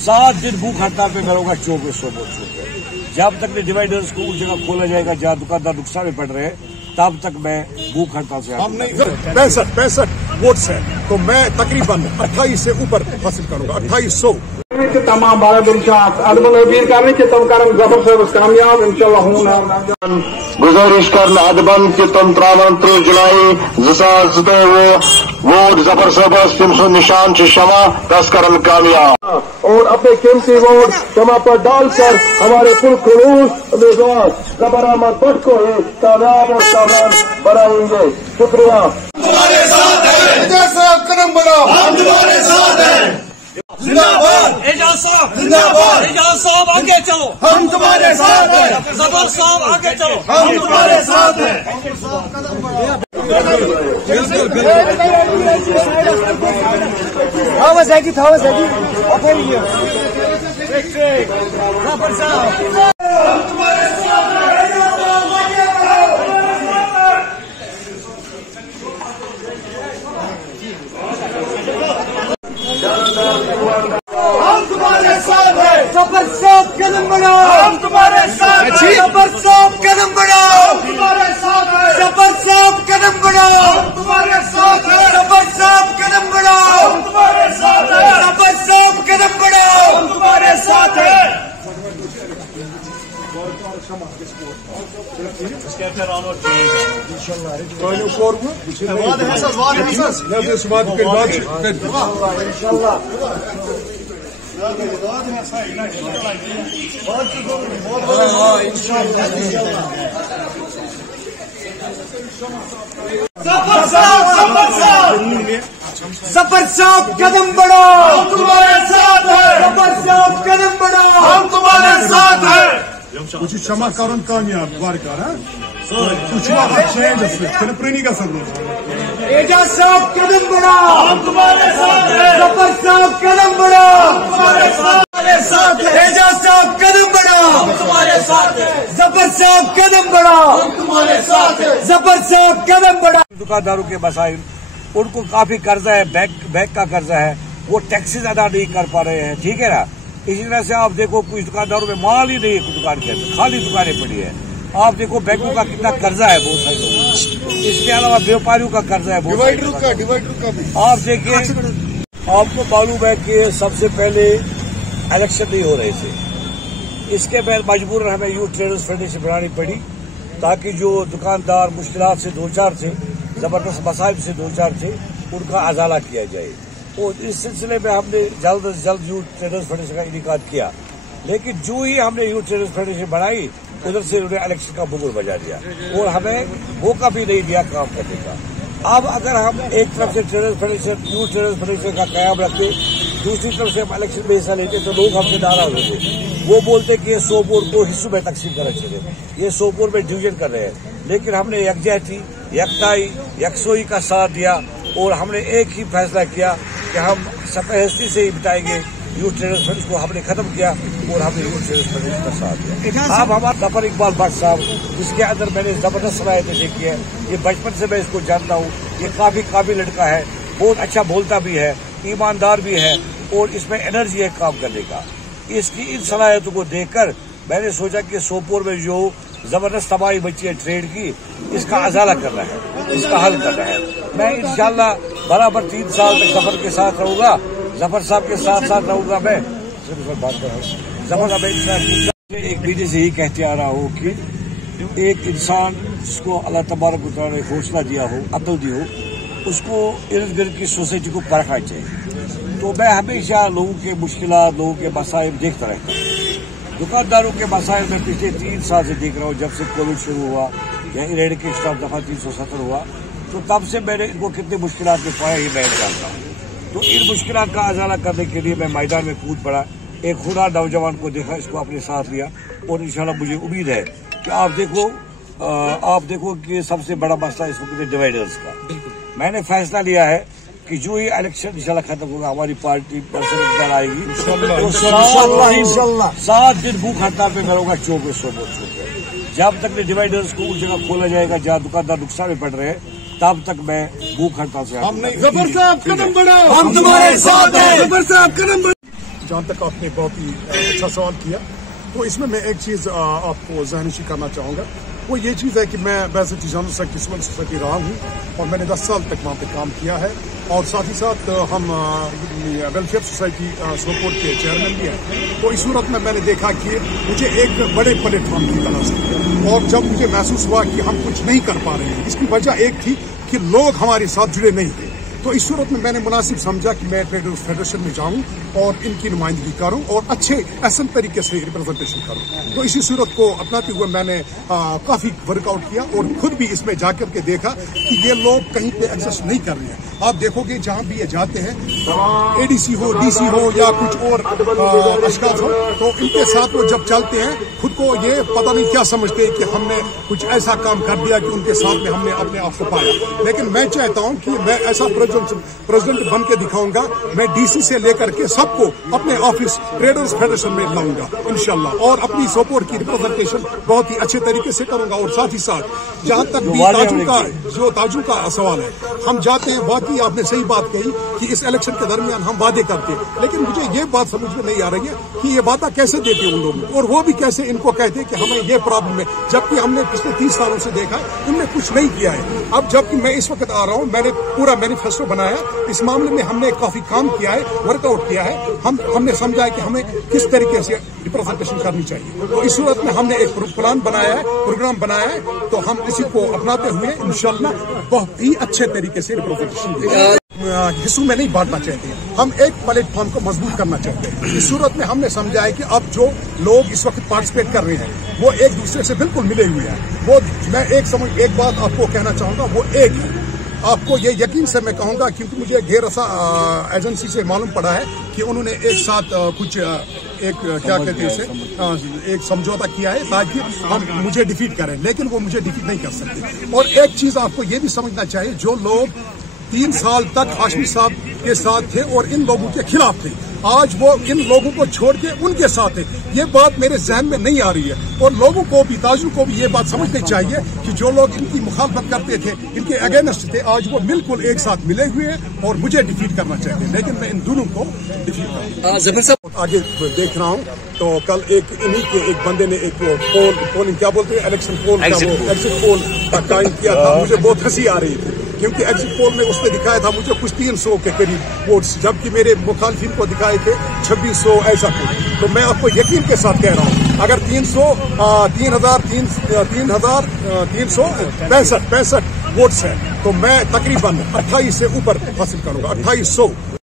7 दिन भूख हड़ताल पे मैं रहूंगा 2400 वोट। जब तक डिवाइडर्स को उस जगह खोला जाएगा जहाँ दुकानदार नुकसान में पड़ रहे हैं, तब तक मैं भूख हड़ताल से। हम नहीं 65 वोट है तो मैं तकरीबन 28 से ऊपर हासिल करूंगा, 2800। तमाम भारत अदबीर करने के तम कर जफर साहब कामयाब इंशाल्लाह गुजारिश कर अदबन कि तुम 3 जुलाई 2022 वोट जफर साहब तुम सो निशान शमा दस करन कामयाब और अपने कीमती वोट जमा पर डालकर हमारे पुरखलूस उम्मीदवार जफर अहमद भट्ट को ही कामयाब और कामयाब बनाएंगे। शुक्रिया। तुम्हारे साथ है एजाज साहब, कदम बढ़ाओ, हम तुम्हारे साथ हैं। जिंदाबाद एजाज साहब, जिंदाबाद एजाज साहब आगे चलो, हम तुम्हारे साथ हैं। जफर साहब आगे चलो, हम तुम्हारे साथ हैं। जफर साहब कदम बढ़ाओ, हम तुम्हारे साथ हैं। जफर साहब कदम बढ़ाओ, हम तुम्हारे साथ हैं। जफर साहब कदम बढ़ाओ, हम तुम्हारे साथ हैं। जफर साहब कदम बढ़ाओ, हम तुम्हारे साथ हैं। जफर साहब कदम बढ़ाओ। हम तुम्हारे साथ हैं। जफर साहब कदम बढ़ाओ, हम तुम्हारे साथ हैं। जफर साहब कदम बढ़ाओ, हम तुम्हारे साथ हैं। कुछ क्षमा करुन कामयाब वारकार कुछ चेंज प्रेनी का सब एजाज साहब कदम बढ़ाओ, हम तुम्हारे साथ हैं। जफर साहब कदम बढ़ाओ, तुम्हारे साथ हैं। एजाज साहब कदम बढ़ाओ, तुम्हारे साथ हैं। जफर साहब कदम बढ़ाओ, तुम्हारे साथ हैं। जफर साहब कदम बढ़ाओ। दुकानदारों के मसाइल, उनको काफी कर्जा है, बैंक का कर्जा है, वो टैक्सेस अदा नहीं कर पा रहे हैं, ठीक है ना। इसी तरह से आप देखो कुछ दुकानदारों में माल ही नहीं है, दुकान के अंदर खाली दुकानें पड़ी है। आप देखो बैंकों का कितना कर्जा है बहुत सारे लोगों, इसके अलावा व्यापारियों का कर्जा है बहुत। डिवाइडर का भी आप देखिए, आपको मालूम है कि सबसे पहले इलेक्शन नहीं हो रहे थे, इसके बाद मजबूरन हमें यूथ ट्रेडर्स फेडरेशन बनानी पड़ी ताकि जो दुकानदार मुश्किलात से दो चार थे, जबरदस्त मसाइब से दो चार थे, उनका अजाला किया जाए। और इस सिलसिले में हमने जल्द से जल्द यूथ ट्रेडर्स फेडरेशन का इनेकाद किया, लेकिन जो ही हमने यूथ ट्रेडर्स फेडरेशन बनाई उधर से उन्हें इलेक्शन का बुगुल बजा दिया और हमें मौका भी नहीं दिया काम करने का। अब अगर हम एक तरफ से traders federation, youth traders federation का कयाम रखते, दूसरी तरफ से हम इलेक्शन में हिस्सा लेते तो लोग हमसे नाराज होते। वो बोलते कि ये सोपोर को हिस्सों में तकसीम करना चाहिए, ये सोपोर में डिवीजन कर रहे हैं। लेकिन हमने यकजहती, यकताई, यकसोई का साथ दिया और हमने एक ही फैसला किया कि हम सफेदस्ती से ही बिताएंगे यूथ ट्रेडर्स फेडरेशन को। हमने खत्म किया और हमने यूथ ट्रेडर्स फेडरेशन का साथ दिया। अब हमारा जफर इकबाल भट्ट साहब, जिसके अंदर मैंने जबरदस्त सलाहियतें देखी है, ये बचपन से मैं इसको जानता हूँ, ये काफी काबिल लड़का है, बहुत अच्छा बोलता भी है, ईमानदार भी है और इसमें एनर्जी है काम करने का। इसकी इन सलाहियतों को देखकर मैंने सोचा कि सोपोर में जो जबरदस्त तबाही बची है ट्रेड की, इसका अजाला करना है, इसका हल करना है। मैं इंशाल्लाह बराबर 3 साल तक जफर के साथ रहूंगा, जफर साहब के साथ रहूंगा। मैं बात कर रहा हूँ जफर साहब, एक बीते से ही कहते आ रहा हूँ कि एक इंसान जिसको अल्लाह तबारक व तआला ने हौसला दिया हो, अक्ल दी हो, उसको इर्द गिर्द की सोसाइटी को परखना चाहिए। तो मैं हमेशा लोगों के मुश्किलात, लोगों के मसाइल देखता रहता हूँ। दुकानदारों के मसाइल में पिछले 3 साल से देख रहा हूँ, जब से कोविड शुरू हुआ या इरेडिकेशन ऑफ दफा 370 हुआ, तो तब से मैंने इनको कितनी मुश्किलात में पाया ही मैं जानता हूँ। तो इन मुश्किलात का अजाला करने के लिए मैं मैदान में कूद पड़ा, एक खुदा नौजवान को देखा, इसको अपने साथ लिया और इंशाल्लाह मुझे उम्मीद है कि आप देखो कि सबसे बड़ा मसला इस वक्त डिवाइडर्स का। मैंने फैसला लिया है कि जो ही इलेक्शन इंशाल्लाह खत्म होगा, हमारी पार्टी परसेंट आएगी, तो 7 दिन भूख हड़ताल पे मैं रहूंगा 2400 वोट। जब तक डिवाइडर्स को उस जगह खोला जाएगा जहाँ दुकानदार नुकसान में पड़ रहे हैं, तब तक मैं भूख हड़ताल से। हम नहीं। जफर साहब कदम बढ़ाओ, हम तुम्हारे साथ हैं। जफर साहब कदम बढ़ाओ। जहाँ तक आपने बहुत ही अच्छा सवाल किया, तो इसमें मैं एक चीज़ आपको ज़हनशी करना चाहूँगा। वो ये चीज़ है कि मैं वैसे टीजान सोसाइटी रहा हूँ और मैंने 10 साल तक वहाँ पे काम किया है, और साथ ही साथ हम वेलफेयर सोसाइटी सोपोर के चेयरमैन भी हैं। तो इस सूरत में मैंने देखा कि मुझे एक बड़े प्लेटफॉर्म की तरह से, और जब मुझे महसूस हुआ कि हम कुछ नहीं कर पा रहे हैं, इसकी वजह एक थी कि लोग हमारे साथ जुड़े नहीं थे। तो इस सूरत में मैंने मुनासिब समझा कि मैं ट्रेडर्स फेडरेशन में जाऊं और इनकी नुमाइंदगी करूं और अच्छे ऐसन तरीके से रिप्रेजेंटेशन करूं। तो इसी सूरत को अपनाते हुए मैंने काफ़ी वर्कआउट किया और खुद भी इसमें जाकर के देखा कि ये लोग कहीं पे एग्जिस्ट नहीं कर रहे हैं। आप देखोगे जहां भी ये जाते हैं, एडीसी हो, डीसी हो या कुछ और अशखास हो, तो इनके साथ वो जब चलते हैं खुद को ये पता नहीं क्या समझते हैं कि हमने कुछ ऐसा काम कर दिया कि उनके साथ में हमने अपने आप को पाया। लेकिन मैं चाहता हूं कि मैं ऐसा प्रेसिडेंट बन के दिखाऊंगा, मैं डीसी से लेकर के सबको अपने ऑफिस ट्रेडर्स फेडरेशन में लाऊंगा इंशाल्लाह, और अपनी सोपोर की रिप्रेजेंटेशन बहुत ही अच्छे तरीके से करूंगा। और साथ ही साथ जहां तक भी ताजू का सवाल है, हम जाते हैं, वाकई आपने सही बात कही कि इस इलेक्शन के दरमियान हम वादे करते हैं, लेकिन मुझे ये बात समझ में नहीं आ रही है कि ये वादा कैसे देते हैं उन लोगों को, और वो भी कैसे इनको कहते हैं कि हमें ये प्रॉब्लम है, जबकि हमने पिछले 30 सालों से देखा है उनने कुछ नहीं किया है। अब जबकि मैं इस वक्त आ रहा हूँ, मैंने पूरा मैनिफेस्टो बनाया, इस मामले में हमने काफी काम किया है, वर्कआउट किया है, हमने समझा है कि हमें किस तरीके से रिप्रेजेंटेशन करनी चाहिए। तो इस सूरत में हमने एक प्लान बनाया है, प्रोग्राम बनाया है, तो हम इसी को अपनाते हुए इंशाल्लाह बहुत ही अच्छे तरीके से रिप्रेजेंटेशन देंगे। हिस्सों में नहीं बांटना चाहते हैं, हम एक प्लेटफॉर्म को मजबूत करना चाहते हैं। इस सूरत में हमने समझा है कि अब जो लोग इस वक्त पार्टिसिपेट कर रहे हैं वो एक दूसरे से बिल्कुल मिले हुए हैं। वो मैं एक बात आपको कहना चाहूंगा, वो एक है, आपको ये यकीन से मैं कहूंगा, क्योंकि मुझे ढेर ऐसा एजेंसी से मालूम पड़ा है कि उन्होंने एक साथ कुछ क्या कहते हैं इसे, एक समझौता किया है ताकि हम मुझे डिफीट करें, लेकिन वो मुझे डिफीट नहीं कर सकते। और एक चीज आपको ये भी समझना चाहिए, जो लोग 3 साल तक हाशमी साहब के साथ थे और इन लोगों के खिलाफ थे, आज वो इन लोगों को छोड़ के उनके साथ है। ये बात मेरे जहन में नहीं आ रही है, और लोगों को भी, ताजू को भी ये बात समझनी चाहिए कि जो लोग इनकी मुखालफत करते थे, इनके अगेंस्ट थे, आज वो बिल्कुल एक साथ मिले हुए हैं और मुझे डिफीट करना चाहिए, लेकिन मैं इन दोनों को डिफीट करूंगा। आगे देख रहा हूँ तो कल इन्हीं के एक बंदे ने एक पोलिंग क्या बोलते हैं, इलेक्शन पोल का, एग्जिट पोल का टाइम किया था। मुझे बहुत हंसी आ रही थी, क्योंकि एग्जिट पोल में उसने दिखाया था मुझे कुछ 300 के करीब वोट्स, जबकि मेरे मुखालिफिन को दिखाए थे 2600 ऐसा कुछ। तो मैं आपको यकीन के साथ कह रहा हूँ, अगर 3,365 वोट्स है तो मैं तकरीबन 28 से ऊपर हासिल करूंगा, 2800